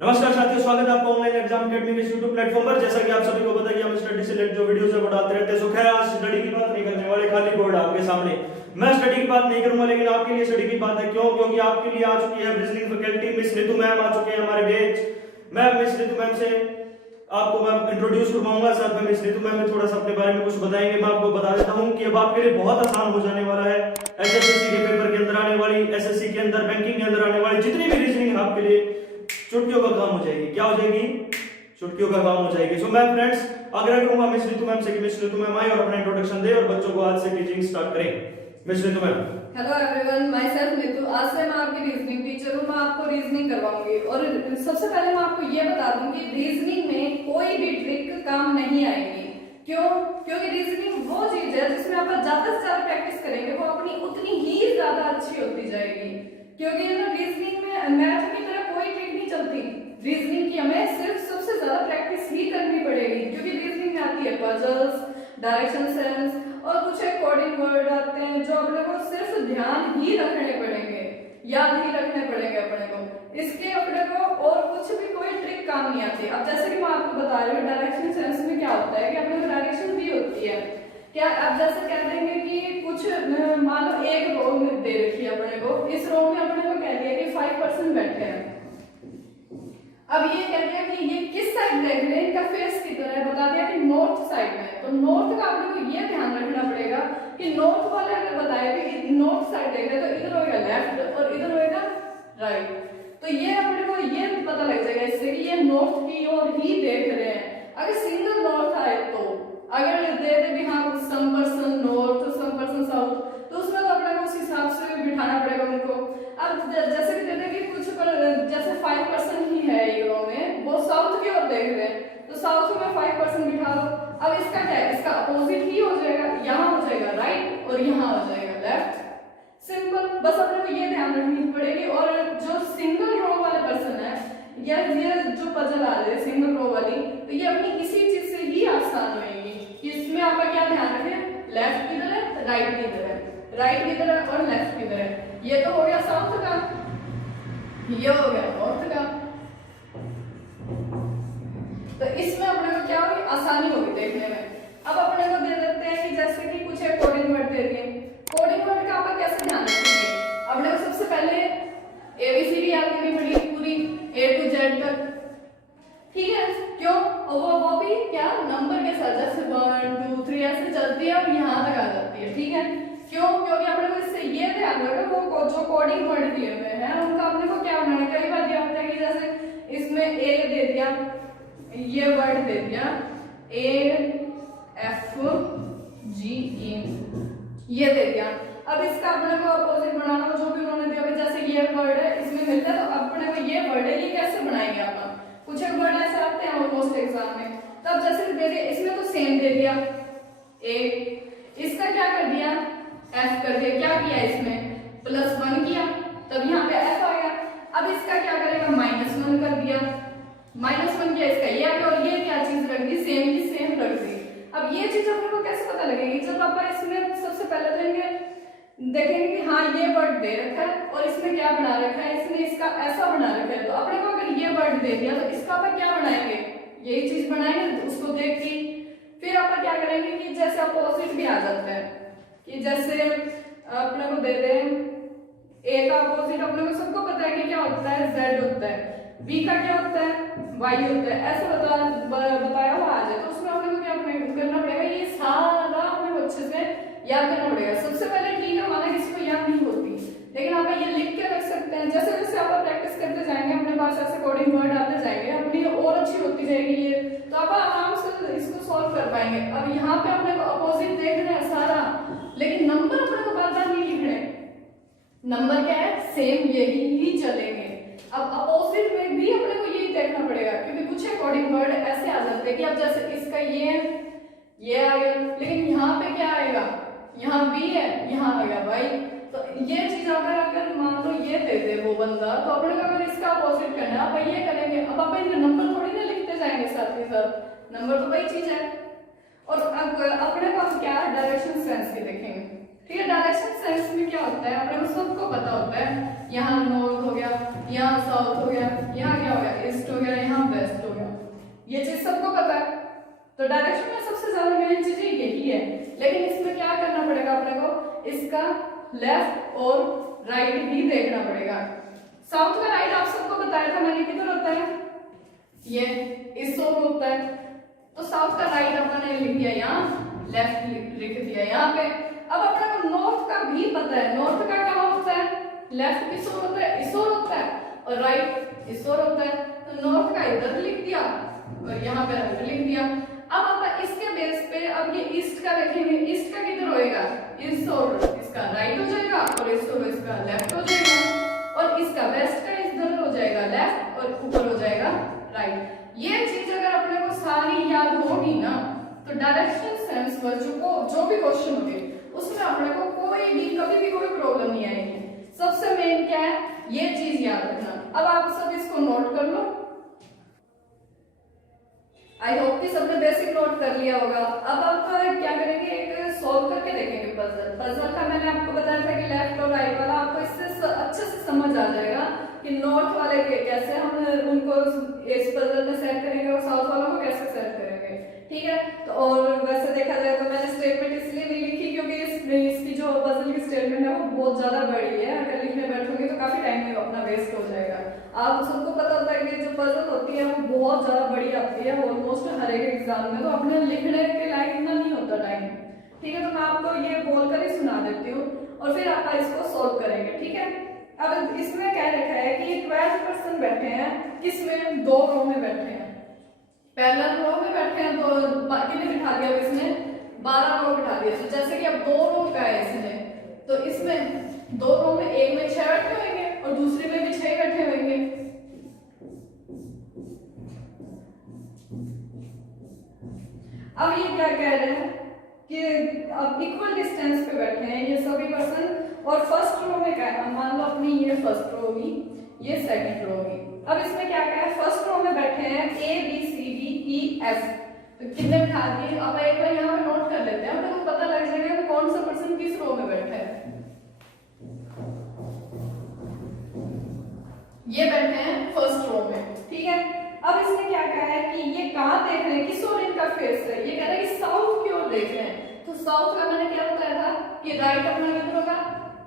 नमस्कार साथियों, स्वागत है आपका ऑनलाइन एग्जाम अकेडमी के यूट्यूब प्लेटफॉर्म पर। जैसा कि आप सभी को पता है कि हम स्टडी से रिलेटेड जो वीडियोस है वो डालते रहते हैं। सो खैर आज स्टडी की बात नहीं करने वाले, खाली बोर्ड आपके सामने। मैं स्टडी की बात नहीं करूंगा, लेकिन आपके लिए स्टडी की बात है। क्यों? क्योंकि आपके लिए आ चुकी है reasoning faculty miss Nitu ma'am आ चुके हैं हमारे बैच। मैं मिस नीतू मैम से आपको मैं इंट्रोड्यूस करवाऊंगा। साथ में मिस नीतू मैम थोड़ा सा अपने बारे में कुछ बताएंगे। मैं आपको बता देता हूं कि अब आपके लिए बहुत आसान हो जाने वाला है। एचएसएससी के पेपर के अंदर आने वाली, एसएससी के अंदर, बैंकिंग के अंदर आने वाली जितनी भी रीजनिंग आपके लिए चुटकियों का काम हो जाएगी। क्या हो जाएगी? चुटकियों का काम हो जाएगी। सो मैं फ्रेंड्स आग्रह करूंगा मिस नीतू मैम से कि मिस नीतू मैम आए और अपना इंट्रोडक्शन दे और बच्चों को आज से टीचिंग स्टार्ट करें। Miss Nitu ma'am. Hello everyone, my self Neetu. आज से मैं आपकी रीजनिंग टीचर हूँ। मैं आपको रीजनिंग करवाऊंगी और सबसे पहले मैं आपको ये बता दूं कि रीजनिंग में कोई भी ट्रिक काम नहीं आएगी। क्यों? क्योंकि रीजनिंग वो चीज है जिसमें आप ज्यादा से ज्यादा प्रैक्टिस करेंगे वो अपनी उतनी ही ज्यादा अच्छी होती जाएगी। क्योंकि रीजनिंग में मैथ की तरह कोई ट्रिक नहीं चलती। रीजनिंग की हमें सिर्फ सबसे ज्यादा प्रैक्टिस ही करनी पड़ेगी। क्योंकि रीजनिंग में आती है पजल्स, डायरेक्शन सेंस और कुछ कोडिंग वर्ड आते हैं जो अपने को सिर्फ ध्यान ही रखने पड़ेंगे, याद ही रखने पड़ेंगे अपने को। इसके अपने को और कुछ भी कोई ट्रिक काम नहीं आती। अब जैसे कि मैं आपको बता रही हूँ डायरेक्शन सेंस में क्या होता है कि अपने को डायरेक्शन भी होती है। क्या अब जैसे कह देंगे कि कुछ मान लो एक रो में दे रखी है अपने को, इस रो में अपने को कह दिया कि 5% बैठे हैं। अब ये कह दिया कि ये किस साइड देख रहे हैं, इनका फेस किधर है, बता दिया कि नॉर्थ साइड में है। तो नॉर्थ का अपने को ये ध्यान रखना पड़ेगा कि नॉर्थ वाले अगर बताया कि नॉर्थ साइड देख रहे हैं तो इधर होगा लेफ्ट और इधर होगा राइट। तो ये अपने को ये पता लग जाएगा इससे कि ये नॉर्थ की ओर ही देख रहे हैं। अगर सिंगल नॉर्थ आए तो अगर दे दे भी हाँ some person north some person south, तो उसमें तो अपने को उस हिसाब से बिठाना पड़ेगा उनको। अब जैसे कि कहते हैं कि कुछ जैसे 5% ही है यूरो में, वो साउथ की ओर देख रहे हैं तो साउथ में 5% बिठा दो। अब इसका क्या है, इसका अपोजिट ही हो जाएगा, यहाँ हो जाएगा राइट और यहाँ हो जाएगा लेफ्ट। सिंपल, बस अपने को ये ध्यान रखनी पड़ेगी। और जो सिंगल रो वाले पर्सन है ये जो पजल आ रही है सिंगल रो वाली, तो ये अपनी इसी चीज से ही आसान होगी कि इसमें आपका क्या ध्यान रखें, लेफ्ट किधर है, राइट किधर है, राइट किधर है और लेफ्ट किधर है। ये तो हो गया साउथ का, ये हो गया नॉर्थ का। तो इसमें अपने को क्या होगी, आसानी होगी देखने में। अब अपने को दे देते हैं कि जैसे कि कुछ कोडिंग वर्ड दे दिए। कोडिंग वर्ड का आप कैसे ध्यान रखेंगे? अपने को सबसे पहले एबीसीडी याद करनी पड़ेगी पूरी A to Z तक, ठीक है? क्यों? और वो भी क्या नंबर के साथ, जैसे 1 2 3 ऐसे चलती है और यहाँ तक आ जाती है, ठीक है? क्यों? क्योंकि अपने को इससे ये ध्यान रखो वो जो कोडिंग वर्ड दिए हुए हैं उनका अपने को क्या बनाना। कई बार ये होता है कि जैसे इसमें ए दे दिया, ये वर्ड दे दिया AFGE ये दे दिया। अब इसका अपने को अपोजिट बनाना हो, जो भी उन्होंने दिया, जैसे ये वर्ड है इसमें मिलता है तो अपने को ये वर्ड है, ये कैसे बनाएंगे अपन? कुछ एक वर्ड ऐसे आते हैं ऑलमोस्ट एग्जाम में। तब जैसे दे दिया, इसमें तो सेम दे दिया ए, इसका क्या कर दिया एफ कर दिया। क्या किया इसमें +1 किया, तब यहाँ पे एफ आ गया। अब इसका क्या करेगा -1 कर दिया, -1 किया, इसका ये आ गया और ये क्या चीज रख दी, सेम की सेम रख दी। अब ये चीज अपने को कैसे पता लगेगी? जब अपन इसमें सबसे पहले तो देखेंगे कि हाँ ये वर्ड दे रखा है और इसमें क्या बना रखा है, इसने इसका ऐसा बना रखा है। तो अपने को अगर ये वर्ड दे दिया तो इसका अपन क्या बनाएंगे, यही चीज बनाएंगे उसको देख के। फिर अपन क्या करेंगे कि जैसे अपोजिट भी आ जाता है कि जैसे अपने को दे दे ए का अपोजिट, अपने को सबको पता है कि क्या होता है, Z होता है। बी का क्या होता है, Y होता है। ऐसे बताया हुआ आ जाए तो उसमें अपने को क्या करना पड़ेगा, ये सारा अपने को अच्छे से याद करना पड़ेगा। सबसे पहले ठीक है, माना किसी को याद नहीं होती, लेकिन आप ये लिख के रख सकते हैं। जैसे जैसे आप प्रैक्टिस करते जाएंगे अपने पास ऐसे कोडिंग वर्ड आते जाएंगे, अपनी और अच्छी होती जाएगी ये, तो आप आराम से इसको सॉल्व कर पाएंगे। अब यहाँ पे अपने को अपोजिट देखना है सारा, लेकिन नंबर अपने को बार बार नहीं लिखने। नंबर क्या है, सेम यही ही चलेंगे। अब अपोजिट में भी अपने को यही देखना पड़ेगा, क्योंकि कुछ कोडिंग वर्ड ऐसे आ जाते हैं कि अब जैसे इसका ये आ गया, लेकिन यहाँ पे क्या आएगा, यहाँ बी है, यहाँ आएगा भाई। तो ये चीज अगर मान लो ये दे दे वो बंदा, तो अपने को अगर इसका अपोजिट करना है आप ये करेंगे। अब आप इनके नंबर थोड़ी ना लिखते जाएंगे साथ ही साथ, नंबर तो वही चीज है। और अब अपने को हम क्या डायरेक्शन सेंस के देखेंगे, ठीक है? डायरेक्शन सेंस में क्या होता है अपने को सबको पता होता है, यहाँ नॉर्थ हो गया, यहाँ साउथ हो गया, यहाँ क्या हो गया ईस्ट ये चीज सबको पता है। तो डायरेक्शन में सबसे ज्यादा मेन चीज यही है, लेकिन इसमें क्या करना पड़ेगा अपने को, इसका लेफ्ट और राइट भी देखना पड़ेगा। साउथ का राइट आप सबको बताया था मैंने, किधर होता है, ये इस ओर होता है। तो साउथ का राइट अपने लिख दिया यहाँ, लेफ्ट लिख दिया यहाँ पे। अब अपने को नॉर्थ का भी पता है, नॉर्थ का कहाँ होता है, लेफ्ट किस ओर होता है, इस ओर होता है, और राइट इस ओर होता है। तो नॉर्थ का इधर लिख दिया और यहाँ पे राइट लिख दिया। अब अपन इसके बेस पे अब ये ईस्ट का देखेंगे, ईस्ट का किधर होएगा, इस ओर इसका राइट हो जाएगा और इस ओर इसका लेफ्ट हो जाएगा, और इसका वेस्ट का इधर हो जाएगा लेफ्ट और ऊपर हो जाएगा राइट। ये चीज अगर अपने को सारी याद होगी ना, तो डायरेक्शन सेंस पर जो भी क्वेश्चन होंगे उसमें अपने को कोई भी कभी भी कोई प्रॉब्लम नहीं आएगी। सबसे मेन क्या है, ये चीज याद रखना। अब आप सब इसको नोट कर लो। आई होप कि सबने बेसिक नोट कर लिया होगा। अब आप क्या करेंगे, एक सॉल्व करके देखेंगे पजल। पजल का मैंने आपको बताया था कि लेफ्ट और राइट वाला आपको इससे अच्छे से समझ आ जाएगा कि नॉर्थ वाले के कैसे हम उनको इस पजल में सेट करेंगे और साउथ वालों को कैसे सेट करेंगे, ठीक है। तो और वैसे देखा जाए तो मैंने स्टेटमेंट इसलिए नहीं लिखी क्योंकि इसकी जो पजल की स्टेटमेंट है वो बहुत ज्यादा बड़ी है, अगर लिखने बैठोगे तो काफी टाइम अपना वेस्ट हो जाएगा। आप सबको पता होता है कि जो पजल होती है वो बहुत ज्यादा बड़ी आती है ऑलमोस्ट हर एक एग्जाम में, तो अपने लिखने के लायक इतना नहीं होता टाइम, ठीक है। तो मैं आपको ये बोलकर ही सुना देती हूँ और फिर आप इसको सोल्व करेंगे, ठीक है। अब इसमें क्या लिखा है कि 12% बैठे हैं, किसमें, 2 रो में बैठे हैं। पहला रो में बैठे हैं तो कितने बिठा दिया इसने, 12 रो बिठा दिया। तो जैसे कि अब 2 रो का है इसने, तो इसमें 2 रो में एक में 6 बैठे होंगे और दूसरे में भी 6 बैठे होंगे। अब ये क्या कह रहे हैं कि अब इक्वल डिस्टेंस पे बैठे हैं ये सभी पर्सन, और फर्स्ट रो में क्या है, मान लो अपनी ये फर्स्ट रो होगी, ये सेकंड रो होगी। अब इसमें क्या क्या है, फर्स्ट रो में बैठे हैं A B C D E F, तो कितने बिठा दिए। अब एक बार यहाँ पे नोट कर लेते हैं, तो पता लग जाएगा कि कौन सा पर्सन किस रो में बैठा है। ये बैठे हैं फर्स्ट रो में, ठीक है। अब इसने क्या कहा है कि ये कहाँ देख रहे हैं, किस ओर इनका फेस है, ये कह रहा है कि साउथ की ओर देख रहे हैं। तो साउथ का मैंने क्या बताया था कि राइट अपना किधर होगा,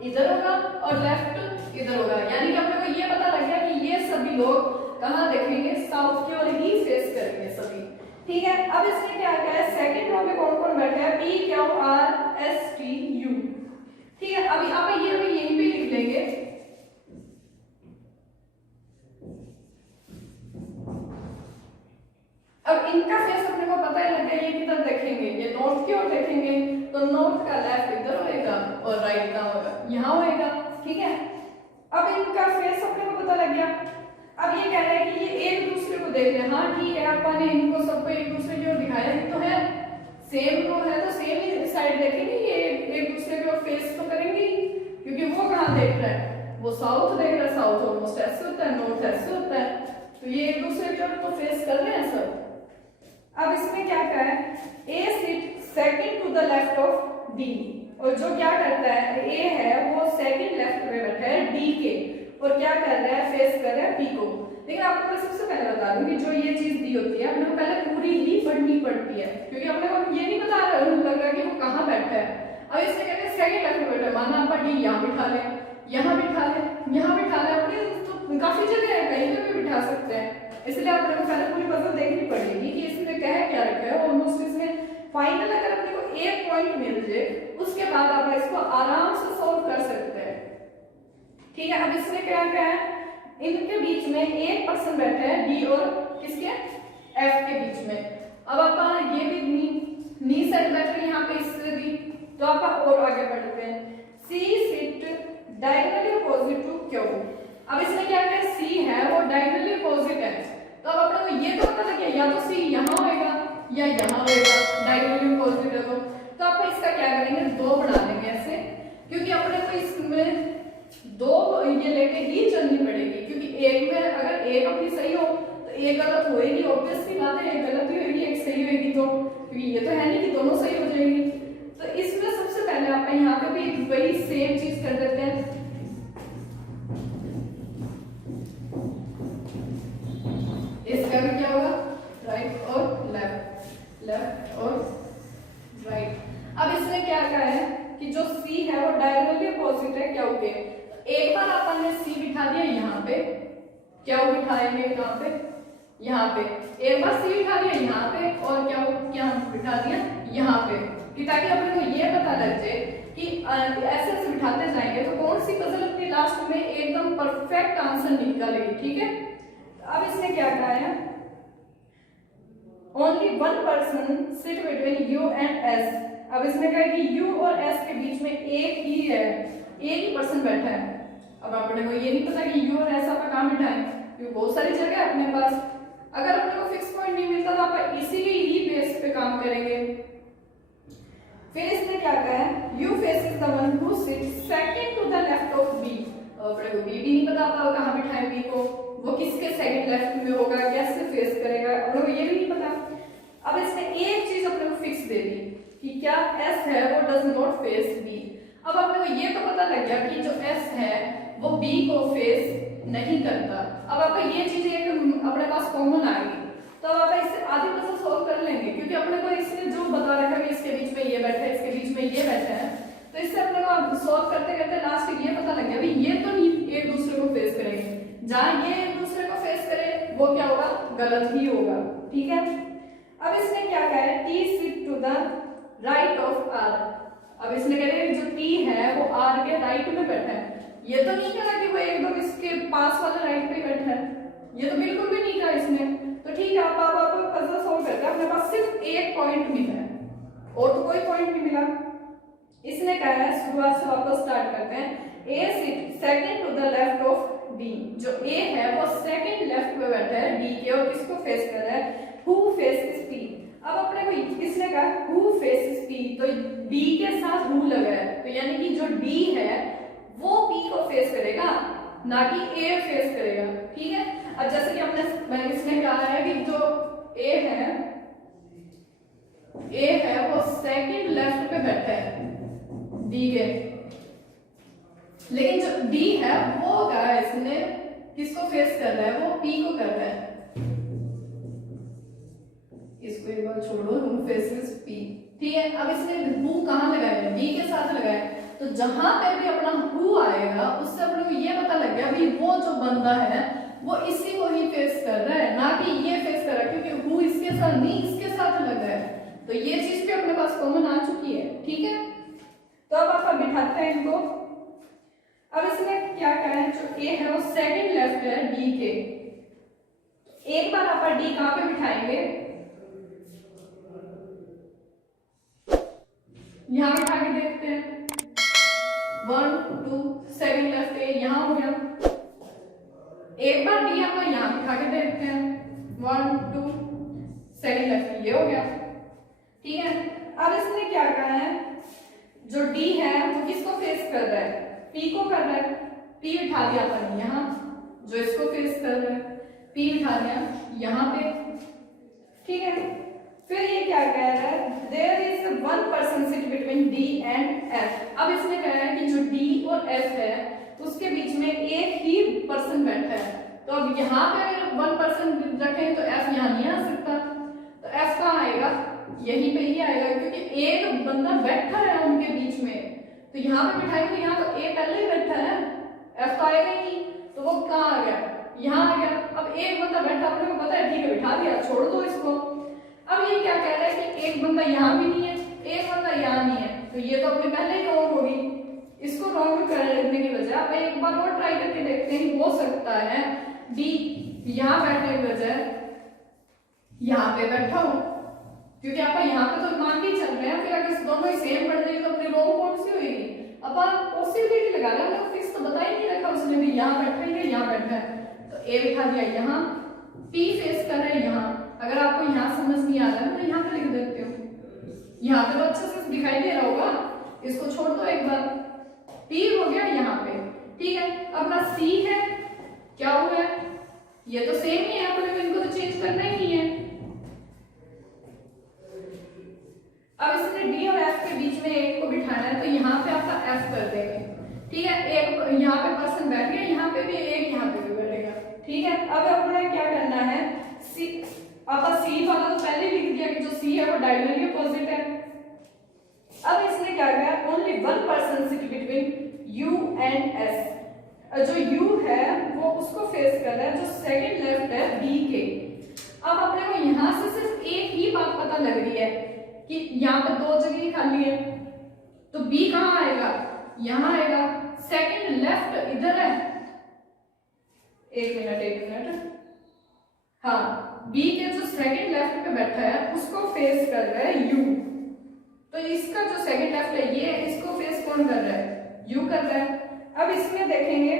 इधर होगा, और लेफ्ट इधर होगा। यानी कि अपने को ये पता लग गया कि ये सभी लोग कहाँ देखेंगे, साउथ की ओर ही फेस करेंगे सभी, ठीक है। अब इसने क्या कहा है, सेकंड रो में कौन कौन बैठा है, P Q R S T U, ठीक है। अभी आप ये भी यहीं पे लिख लेंगे। अब इनका फेस अपने को पता ही लग गया, ये किधर देखेंगे, ये नॉर्थ की ओर देखेंगे, तो नॉर्थ का लेफ्ट इधर होएगा और राइट का होगा यहाँ होएगा, ठीक है। अब इनका फेस अपने को पता लग गया। अब ये कह रहा है कि ये एक दूसरे को देख रहे हैं, हाँ ठीक है, अपन ने इनको सबको एक दूसरे की ओर दिखाया तो है, सेम रो है तो सेम ही साइड देखेंगे, ये एक दूसरे की ओर फेस तो करेंगे, क्योंकि वो कहाँ देख रहा है, वो साउथ देख रहा है, साउथ ऑलमोस्ट ऐसे होता है, नॉर्थ ऐसे होता है, तो ये एक दूसरे की ओर तो फेस कर रहे हैं सब। अब इसमें क्या कहा है, A sit second to the left of D, और जो क्या करता है, A है वो सेकंड लेफ्ट में बैठा है D के, और क्या कर रहा है, फेस कर रहा है B को। लेकिन आपको मैं सबसे पहले बता दूं कि जो ये चीज दी होती है अपने को पहले पूरी ही पढ़नी पड़ती है, क्योंकि अपने को ये नहीं पता लग रहा कि वो कहाँ बैठा है। अब इसने कहते हैं सेकंड लेफ्ट में बैठा, माना आप D यहाँ बिठा ले, यहाँ बिठा ले, यहाँ बिठा ले, अपने तो काफी जगह है, कहीं पे भी बिठा सकते हैं। इसलिए आपने को पहले पूरी पजल देखनी पड़ेगी कि इसमें क्या है, क्या रखा है। ऑलमोस्ट इसमें फाइनल अगर अपने को एक पॉइंट मिल जाए, उसके बाद आप इसको आराम से सॉल्व कर सकते हैं, ठीक है। अब इसमें क्या क्या है, इनके बीच में एक पर्सन बैठे हैं D और किसके, F के बीच में। अब आप ये भी नी साइड बैठ रहे यहाँ पे, इससे भी तो आप और आगे बढ़ते हैं। C sit diagonally opposite to Q। अब इसमें क्या है, C है वो डायगोनली अपोजिट है, तो अब अपने को ये तो पता लग गया, या तो C यहाँ होएगा या यहाँ होएगा, डायगोनली अपोजिट है तो आप इसका क्या करेंगे, 2 बना देंगे ऐसे, क्योंकि अपने को इसमें 2 ये लेके ही चलनी पड़ेगी, क्योंकि एक में अगर एक अपनी सही हो तो एक गलत होएगी, ऑब्वियसली बात है, एक गलत ही होगी एक सही होगी, तो क्योंकि ये तो है नहीं कि दोनों सही हो जाएंगी। तो इसमें सबसे पहले आप यहाँ पे भी वही सेम चीज कर देते हैं। इसका भी क्या होगा, राइट, है वो डायगोनली अपोजिट है क्यू के। एक बार अपन ने सी बिठा दिया यहाँ पे, क्यू बिठाएंगे कहाँ पे, यहाँ पे। एक बार सी बिठा दिया यहाँ पे और क्या बिठा दिया यहाँ पे, कि ताकि अपने को ये पता लग जाए कि ऐसे ऐसे बिठाते जाएंगे तो कौन सी पजल अपनी लास्ट में एकदम परफेक्ट आंसर निकालेगी। ठीक है, अब इसने क्या कहा है, only one person sit between you and S. अब इसने कहा कि यू और एस के बीच में एक ही है, एक ही पर्सन बैठा है। अब अपने को ये नहीं पता कि यू और एस आपका कहाँ बिठाएं, क्योंकि बहुत सारी जगह है अपने पास। अगर अपने को फिक्स पॉइंट नहीं मिलता तो आप इसी के ही बेस पे काम करेंगे। फिर इसने क्या कहा है, U faces the one who sits second to the left of B. अपने को बी भी नहीं पता होता कहाँ बिठाएं बी को, वो किसके सेकंड लेफ्ट में होगा, कैसे फेस करेगा, अपने को ये भी नहीं पता। अब इसने एक चीज अपने को फिक्स दे दी कि क्या एस है वो डज नॉट फेस बी। अब अपने को ये तो पता लग गया कि जो एस है वो बी को फेस नहीं करता। अब आपका ये चीज एक अपने पास कॉमन आ गई, तो अब आप इससे आधी पजल सॉल्व कर लेंगे, क्योंकि अपने को इसने जो बता रखा है कि इसके बीच में ये बैठा है, इसके बीच में ये बैठा है, तो इससे अपने को सॉल्व करते करते लास्ट में ये पता लग गया भाई ये तो नहीं एक दूसरे को फेस करेंगे, जहां ये एक दूसरे को फेस करे वो क्या होगा, गलत ही होगा। ठीक है, अब इसने क्या कहा है, T sit to the right of R. अब इसने कह रहे जो टी है वो आर के राइट में बैठा है, ये तो नहीं कहा कि वो एकदम इसके पास वाले राइट पे बैठा है, ये तो बिल्कुल भी नहीं कहा इसने। तो ठीक है, आप पजल सॉल्व करते हैं, अपने पास सिर्फ एक पॉइंट मिला है और तो कोई पॉइंट नहीं मिला। इसने कहा है, शुरुआत से वापस स्टार्ट करते हैं, A sit second to the left of B. जो ए है वो सेकंड लेफ्ट पे बैठा है डी के और किसको फेस कर रहा है, हु फेसेस पी। अब अपने को इसने कहा हु फेसेस पी, तो डी के साथ हु लगा है, तो यानी कि जो डी है वो पी को फेस करेगा, ना कि ए फेस करेगा। ठीक है, अब जैसे कि मैंने इसने कहा है कि जो ए है वो सेकंड लेफ्ट पे बैठा है डी के, लेकिन जो डी है वो क्या है, इसने किसको फेस कर रहा है, वो पी को कर रहा है। इसको एक बार छोड़ो, हु फेसेस पी। ठीक है, अब इसने हु कहाँ लगाया, डी के साथ लगाया, तो जहां पे भी अपना हु आएगा उससे अपने को ये पता लग गया भी वो जो बंदा है वो इसी को ही फेस कर रहा है, ना कि ये फेस कर रहा है, क्योंकि हु इसके साथ नहीं इसके साथ लग रहा है। तो ये चीज भी अपने पास कॉमन आ चुकी है। ठीक है, तो अब आप बिठाते हैं इनको। अब इसने क्या कहा है, जो ए है वो सेकंड लेफ्ट है डी के। एक बार आप डी कहां पे बिठाएंगे, यहां बिठा के देखते हैं, 1 2 सेकंड लेफ्ट है, यहां हो गया। एक बार डी आप यहां बिठा के देखते हैं, 1 2 सेकंड लेफ्ट, ये हो गया। ठीक है, अब इसने क्या कहा है, जो डी है वो किसको फेस कर रहा है, पी को कर रहा है। पी बिठा दिया अपन यहां, जो इसको फेस कर रहा है, पी बिठा दिया यहां पे। ठीक है, फिर ये क्या कह रहा है, there is one person sit between D and F. अब इसने कहा है कि जो डी और एफ है उसके बीच में एक ही पर्सन बैठा है, तो अब यहाँ पे अगर वन पर्सन रखें तो एफ यहाँ नहीं आ सकता, तो एफ कहाँ आएगा, यहीं पे ही आएगा, क्योंकि एक बंदा बैठा है उनके बीच में। तो यहाँ पे बिठाएंगे, यहाँ तो ए पहले ही बैठा है, एफ तो आएगा ही नहीं, तो वो कहाँ आ गया, यहाँ आ गया। अब एक बंदा बैठा, अपने को पता है, ठीक है बिठा दिया, छोड़ दो इसको। अब ये क्या कह रहा है कि एक बंदा यहाँ भी नहीं है, एक बंदा यहाँ नहीं है, तो ये तो अपने पहले ही रॉन्ग होगी। इसको रॉन्ग करने की बजाय आप एक बार और ट्राई करके देखते हैं, हो सकता है डी यहाँ बैठने की बजाय यहाँ पे बैठा हो, क्योंकि आप यहाँ पे तो मान के चल रहे हैं, फिर अगर दोनों ही सेम बढ़ जाएगी तो अपनी रॉन्ग कौन सी होगी। अब आप पॉसिबिलिटी लगा रहे हैं, फिक्स तो बता ही नहीं रखा उसने भी, यहाँ बैठा है यहाँ बैठा है, तो ए बिठा दिया यहाँ, पी फेस कर रहे हैं यहाँ। अगर आपको यहाँ समझ नहीं आ रहा है तो यहाँ पे लिख देते हो, यहाँ पे तो अच्छे से दिखाई दे रहा होगा, इसको छोड़ दो एक बार, पी हो गया यहाँ पे। ठीक है, अपना सी है, क्या हुआ है, ये तो सेम ही है, अपने को इनको तो चेंज करना ही नहीं है। अब इसने डी और एफ के बीच में एक को बिठाना है, तो यहाँ पे आपका एफ कर देंगे। ठीक है, एक यहाँ पे पर्सन बैठ गया, यहाँ पे भी एक, यहाँ पे भी बैठेगा। ठीक है, अब अपने क्या करना है, सी आपका सी वाला तो पहले लिख दिया कि जो सी है वो डायगोनली अपोजिट है। अब इसने क्या किया, only one person sit between you and S. जो यू है वो उसको फेस कर रहा है, जो सेकंड लेफ्ट है बी के। अब अपने को यहां से सिर्फ एक ही बात पता लग रही है कि यहाँ पे दो जगह खाली है, तो बी कहाँ आएगा, यहां आएगा। सेकंड लेफ्ट इधर है, एक मिनट, हाँ, बी के जो सेकंड लेफ्ट पे बैठा है उसको फेस कर रहा है यू। तो इसका जो सेकंड लेफ्ट है ये, इसको फेस कौन कर रहा है, यू कर रहा है। अब इसमें देखेंगे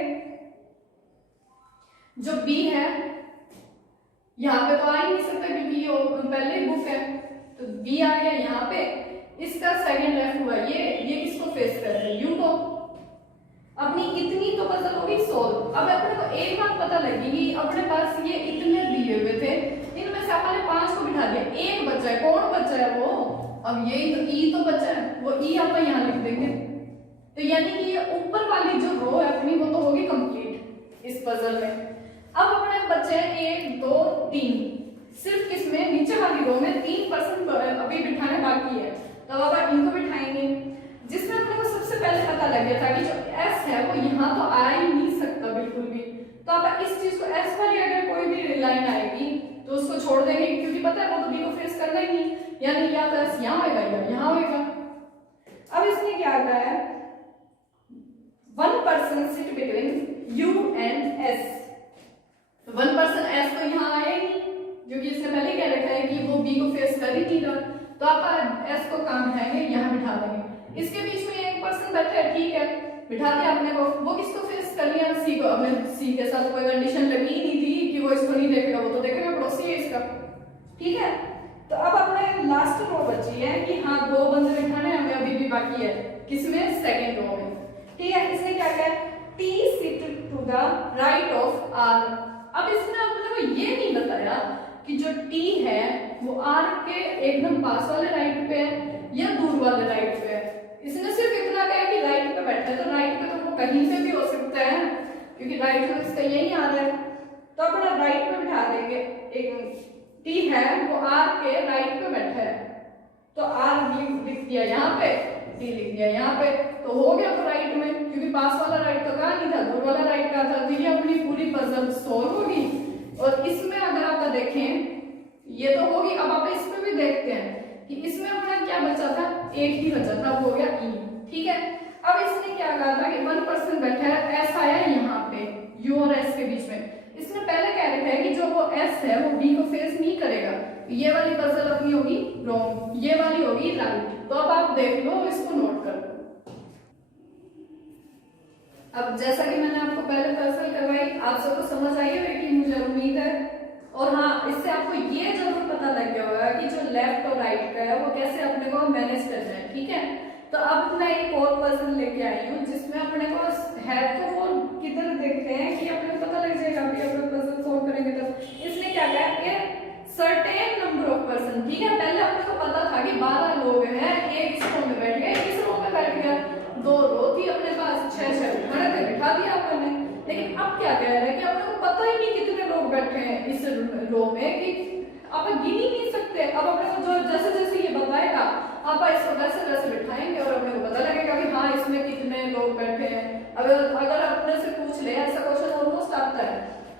जो बी है यहाँ पे तो आ ही नहीं सकता क्योंकि ये पहले ही बुक है, तो बी आ गया यहाँ पे। इसका सेकंड लेफ्ट हुआ ये किसको फेस कर रहा है, यू को। अपनी इतनी तो पजल होगी सोल्व। अब अपने को एक बात पता लगी कि अपने पास ये इतने दिए हुए थे, इनमें से अपने 5 को बिठा दिया, एक बचा है, कौन बचा है वो, अब यही तो ई तो बचा है, वो ई आप यहाँ लिख देंगे। तो यानी कि ये ऊपर वाली जो रो है अपनी वो तो होगी कंप्लीट इस पजल में। अब अपने बचे 1 2 3, सिर्फ किसमें, नीचे वाली रो में 3% अभी बिठाने बाकी है, तो अब आप इनको बिठाएंगे। जिसमें अपने को सबसे पहले पता लग गया था कि जो एस है वो यहाँ तो आ ही नहीं सकता बिल्कुल भी, तो आप इस चीज को एस वाली अगर कोई भी लाइन आएगी तो उसको छोड़ देंगे क्योंकि पता है वो तो बी को फेस करना ही नहीं, यानी या तो एस यहाँ होगा या यहाँ होगा। अब इसमें क्या आता है, one person sit between you and S. One person S तो यहाँ आया ही नहीं क्योंकि इसने पहले क्या रखा है कि वो बी को फेस कर ही नहीं रहा, तो आप एस को कहाँ बिठाएंगे, यहाँ बिठा देंगे। इसके बीच में एक पर्सन बैठा है, ठीक है, बिठा दिया आपने वो किसको फेस कर लिया, सी को। अपने सी के साथ कोई कंडीशन लगी ही नहीं थी कि वो इसको नहीं देखेगा, वो तो देखेगा, पड़ोसी है इसका, ठीक है। तो अब अपने लास्ट रो बची है कि हाँ 2 बंदे बिठाने हमें अभी भी बाकी है, किसमें, सेकेंड रो में, ठीक है। इसने क्या किया, T sit to the right of R. अब इसने अपने को ये नहीं बताया कि जो टी है वो आर के एकदम पास वाले राइट पे है या दूर वाले राइट पे है। इसने सिर्फ इतना कहा कि राइट पे बैठा है, तो राइट पे तो वो कहीं पे भी हो सकता है क्योंकि राइट पे इसका यही आ रहा है, तो अपना राइट पे बिठा देंगे। एक टी है वो आर के राइट पे बैठा है, तो आर लिख दिया यहाँ पे, टी लिख दिया यहाँ पे, तो हो गया तो राइट में, क्योंकि पास वाला राइट तो कहाँ नहीं था, दूर वाला राइट का था, तो ये अपनी पूरी पजल सॉल्व होगी। और इसमें अगर आप देखें ये तो होगी, अब आप इस पे भी देखते हैं कि इसमें अपना क्या बचा था, एक ही बचा था, वो हो गया ई, ठीक है। अब इसने क्या कहा था कि 1% बैठा है, एस आया यहाँ पे यू और एस के बीच में। इसने पहले कह रखा है कि जो वो एस है वो बी को फेस नहीं करेगा, ये वाली पजल अपनी होगी रॉन्ग, ये वाली होगी राइट। तो अब आप देख लो, इसको नोट कर लो। अब जैसा कि मैंने आपको पहले पजल करवाई, आप सबको समझ आई होगी मुझे उम्मीद है। और हाँ, इससे आपको ये जरूर पता लग गया होगा कि जो लेफ्ट और राइट का है वो कैसे अपने को मैनेज करना है, ठीक है। तो अब मैं एक और पजल लेके आई हूँ जिसमें अपने को है, तो वो किधर देखते हैं कि अपने को पता लग जाएगा कि अपने पजल सॉल्व करेंगे। तो इसने क्या कहा कि सर्टेन नंबर ऑफ पर्सन, ठीक है। पहले अपने को पता था कि 12 लोग हैं, एक इस रो में बैठ गया, इस रो में बैठ गया, 2 रो थी अपने पास, 6 बिठाने थे, बिठा दिया आपने। लेकिन अब क्या कह रहे हैं कि अपने को पता ही नहीं कितने लोग बैठे हैं इस रो में, कि आप गिन ही नहीं सकते। अब अपने को जो जैसे जैसे ये बताएगा आप इसको वैसे वैसे बिठाएंगे और अपने को पता लगेगा कि हाँ इसमें कितने लोग बैठे हैं। अगर अपने से पूछ ले, ऐसा क्वेश्चन ऑलमोस्ट आता है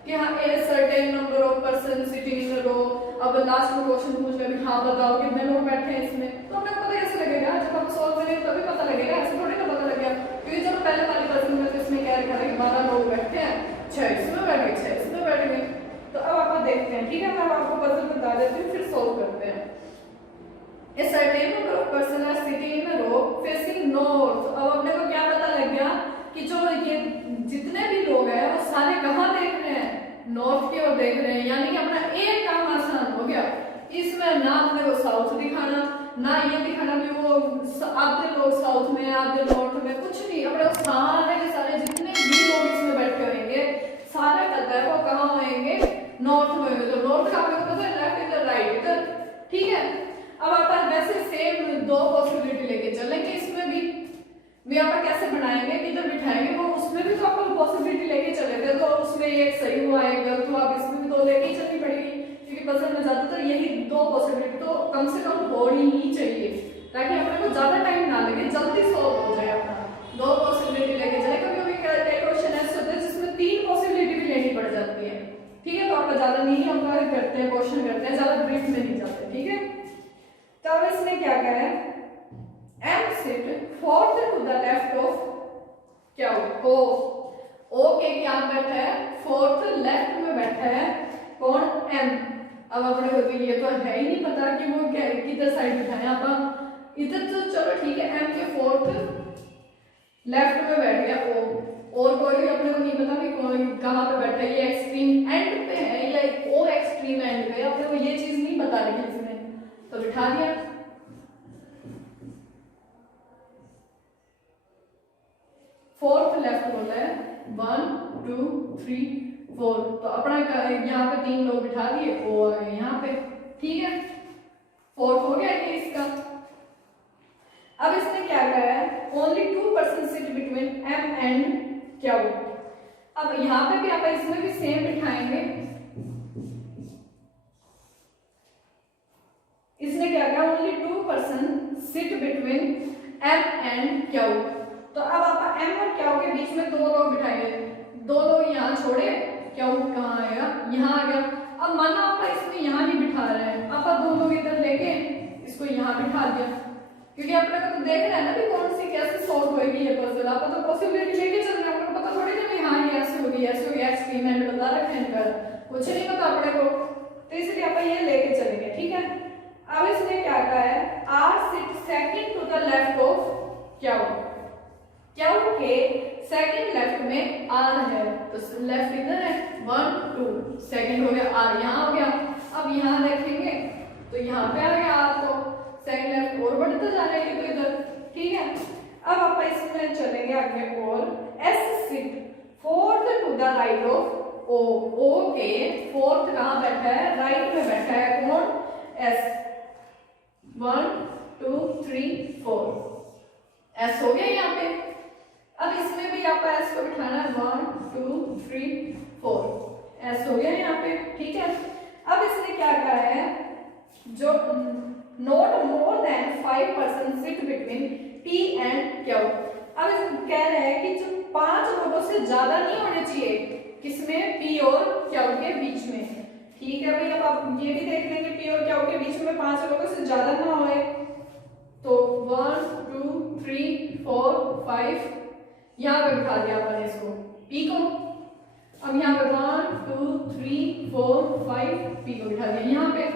कि हाँ a certain number of person sitting in row, अब लास्ट में क्वेश्चन पूछ ले हाँ बताओ कितने लोग बैठे हैं इसमें, तो हमें पता कैसे लगेगा, जब हम सॉल्व करेंगे तभी पता लगेगा, ऐसे थोड़ी ना पता लगेगा। क्योंकि जब पहले वाली पर्सन में तो इसमें क्या लिखा था कि 12 लोग बैठे हैं, 6 इसमें बैठ गए, 6 इसमें बैठ गए। तो अब आप देखते हैं, ठीक है, मैं आपको पजल बता देती हूँ, फिर सॉल्व करते हैं। A certain number of persons are sitting in a row facing north। अब अपने को क्या पता लग गया कि जो ये जितने भी लोग हैं वो सारे कहाँ देख रहे हैं, नॉर्थ की ओर देख रहे हैं, यानी कि अपना एक काम आसान हो गया। इसमें ना अपने को साउथ दिखाना, ना ये दिखाना भी वो आधे लोग साउथ में आधे नॉर्थ में, कुछ नहीं। अपने को सारे के सारे जितने भी लोग इसमें बैठे होंगे सारे पता है वो कहाँ होंगे, नॉर्थ में होंगे। तो नॉर्थ का हमें पता है, लेफ्ट इधर राइट इधर, ठीक है। अब आप वैसे सेम 2 पॉसिबिलिटी लेके चलेंगे, इसमें भी आप कैसे बनाएंगे, किधर बिठाएंगे, वो उसमें भी तो आपको पॉसिबिलिटी लेके चले थे, तो उसमें एक सही हुआ है गलत हुआ, अब इसमें भी 2 लेके ही चलनी पड़ेगी क्योंकि पजल में ज्यादातर यही 2 पॉसिबिलिटी तो कम से कम होनी ही चाहिए ताकि अपने को ज्यादा टाइम ना लगे, जल्दी सॉल्व हो जाए। पहले क्वेश्चन करते हैं, ज्यादा ब्रीफ में नहीं जाते, ठीक है। तो अब इसने क्या कहा है, M sit fourth to the left of क्या हो, ओ के क्या बैठा है, फोर्थ लेफ्ट में बैठा है कौन, एम। अब अपने को तो ये तो है ही नहीं पता कि वो क्या किधर साइड बैठा है, आप इधर तो चलो ठीक है, एम के फोर्थ लेफ्ट में बैठ गया ओ, और कोई अपने को नहीं पता कि कौन कहाँ पे बैठा है, ये एक्सट्रीम एंड पे है या ओ एक्सट्रीम एंड पे, अपने को ये चीज नहीं बता रही इसने, तो बिठा दिया। फोर्थ लेफ्ट बोला है 1 2 3 4, तो अपना यहाँ पे 3 लोग बिठा दिए, ओ आ गए यहाँ पे, ठीक है, फोर्थ हो गया ये इसका। अब इसने क्या करा है, only 2% sit between M and क्या हो। अब यहाँ पे भी आप इसमें भी सेम बिठाएंगे, इसने क्या कहा, only 2% sit between M and क्या हो। तो अब आप एम और क्या के बीच में 2 लोग बिठाएंगे, 2 लोग यहाँ छोड़े, क्या हो कहाँ आएगा, यहाँ आ गया। अब माना आप इसमें यहाँ नहीं बिठा रहे हैं, आप 2 लोग इधर लेके इसको यहाँ बिठा दिया, क्योंकि अपने को तो देख रहे हैं ना कि कौन सी कैसे सॉल्व होएगी ये पजल, आप तो पॉसिबिलिटी लेके चल रहे हैं, आपको पता थोड़ी ना हाँ ये ऐसे होगी ऐसे होगी, एक्सट्रीम एंड बता रखे हैं इनका, कुछ नहीं पता अपने को, तो इसलिए आप ये लेके चलेंगे, ठीक है। अब इसने क्या कहा है, R sit second to the left of क्या हो, क्या के सेकंड लेफ्ट में आर है, तो लेफ्ट इधर है 1 2, सेकंड हो गया आर यहाँ हो गया। अब यहाँ देखेंगे तो यहाँ पे आ गया आर, तो सेकंड लेफ्ट और बढ़ता जा रहा है तो इधर, ठीक है। अब आप इसमें चलेंगे आगे, और S sit fourth to the right of O, O के फोर्थ कहाँ बैठा है, राइट में बैठा है कौन, एस। 1 2 3 4, एस हो गया यहाँ पे। अब इसमें भी आप एस को बिठाना है 1 2 3 4, एस हो गया यहाँ पे, ठीक है। अब इसने क्या कहा है, जो not more than 5% sit between P and Q. अब इसमें कह रहे हैं कि जो 5 लोगों से ज्यादा नहीं होने चाहिए, किसमें, पी और क्यू के बीच में, ठीक है भाई। अब आप ये भी देख लेंगे पी और क्यू के बीच में 5 लोगों से ज्यादा ना होए, तो 1 2 3 4 5 यहाँ पे बिठा दिया अपन इसको, पी को। अब यहाँ पे 1 2 3 4 5 पी को बिठा दिया यहाँ पे,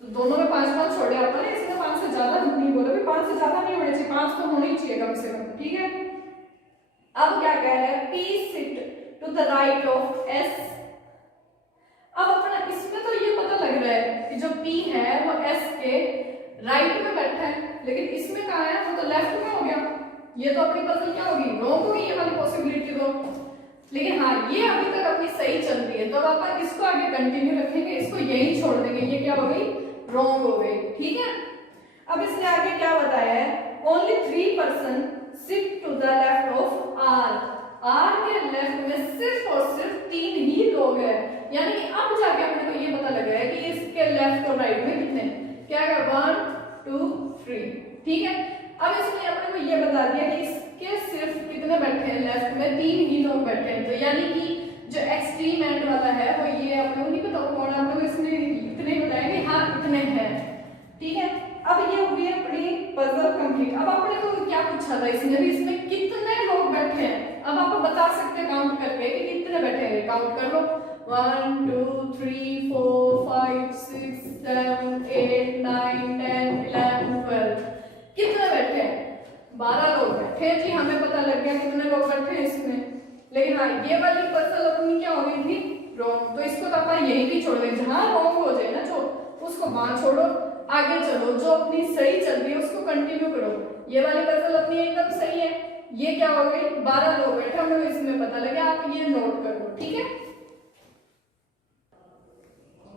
तो दोनों में 5 छोड़े अपन, इसमें 5 से ज्यादा नहीं बोला, 5 से ज्यादा नहीं होने चाहिए, 5 तो होने ही चाहिए कम से कम, ठीक है। अब क्या कह रहा है, P sit to the right of S. अब अपना इसमें तो ये पता लग रहा है कि जो पी है वो एस के राइट में बैठा है, लेकिन इसमें कहा है वो तो लेफ्ट में हो गया, ये तो अपनी पजल क्या होगी, रॉन्ग होगी ये वाली पॉसिबिलिटी तो। लेकिन हाँ ये अभी तक अपनी सही चल रही है, तो अब आप इसको आगे कंटिन्यू रखेंगे, इसको यही छोड़ देंगे, ये क्या हो गई, रॉन्ग हो गई, ठीक है। अब इसने आगे क्या बताया है, only 3% sit to the left of R, R के लेफ्ट में सिर्फ और सिर्फ 3 ही लोग हैं, यानी कि अब जाके अपने को ये पता लगा है कि इसके लेफ्ट और राइट में कितने, क्या है 1 2 3, ठीक है। अब इसने अपने को ये बता दिया कि इसके सिर्फ कितने बैठे हैं, लेफ्ट में 3 ही लोग बैठे हैं, तो यानी कि जो एक्सट्रीम एंड वाला है वो ये अपने को नहीं पता कौन, आप लोग इसने इतने बताएंगे हाँ इतने हैं, ठीक है। अब ये हो गई अपनी पजल कंप्लीट। अब अपने को क्या पूछा था इसने भी, इसमें कितने लोग बैठे हैं, अब आप बता सकते हैं काउंट करके कि कितने बैठे हैं, काउंट कर लो 1 2 3 4 5 6 7 8 9 10 11 12, कितने बैठे हैं, 12 लोग बैठे हैं जी, हमें पता लग गया कितने लोग बैठे हैं इसमें। लेकिन हाँ ये वाली पजल अपनी क्या हो गई थी, रॉन्ग, तो इसको तो अपन यही भी छोड़ दें, जहां रॉन्ग हो जाए ना जो उसको वहां छोड़ो, आगे चलो, जो अपनी सही चल रही है उसको कंटिन्यू करो। ये वाली पजल अपनी एकदम सही है, ये क्या हो गई 12 लोग बैठे, हमें इसमें पता लगा, आप ये नोट कर लो, ठीक है।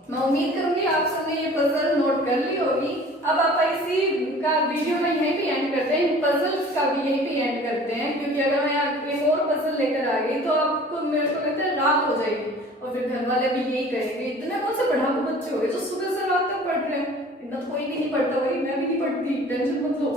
मैं उम्मीद करूंगी आप सबने ये पजल नोट कर ली होगी। अब आप इसी का वीडियो में यहीं पे एंड करते हैं, पजल्स का भी यहीं पे एंड करते हैं, क्योंकि अगर मैं एक और पजल लेकर आ गई तो आपको, मेरे को लगता है रात हो जाएगी, और फिर घर वाले भी यही करेंगे, इतने कौन से पढ़ाकू बच्चे हो गए जो सुबह से रात तक पढ़ रहे हैं, इतना कोई भी नहीं पढ़ता भाई, मैं भी नहीं पढ़ती, टेंशन मत लो।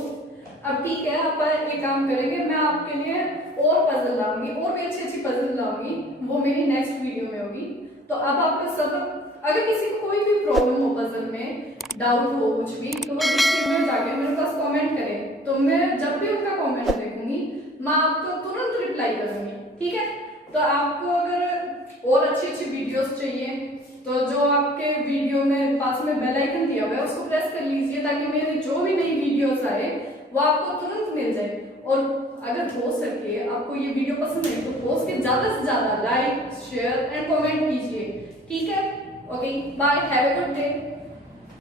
अब ठीक है, आप एक काम करेंगे, मैं आपके लिए और पजल लाऊंगी, और भी अच्छी अच्छी पजल लाऊंगी, वो मेरी नेक्स्ट वीडियो में होगी। तो अब आप सब अगर किसी को कोई भी प्रॉब्लम हो पजल में, डाउट हो कुछ भी, तो वो डिस्क्रिप्शन में जाके मेरे पास कमेंट करें, तो मैं जब भी उनका कमेंट देखूंगी मैं आपको तुरंत रिप्लाई करूंगी, ठीक है। तो आपको अगर और अच्छी अच्छी वीडियोस चाहिए तो जो आपके वीडियो में पास में बेल आइकन दिया हुआ है उसको प्रेस कर लीजिए, ताकि मेरी जो भी नई वीडियोस आए वो आपको तुरंत मिल जाए। और अगर हो सके आपको ये वीडियो पसंद है तो पोस्ट के ज्यादा से ज्यादा लाइक, शेयर एंड कमेंट कीजिए, ठीक है। Okay, bye, have a good day.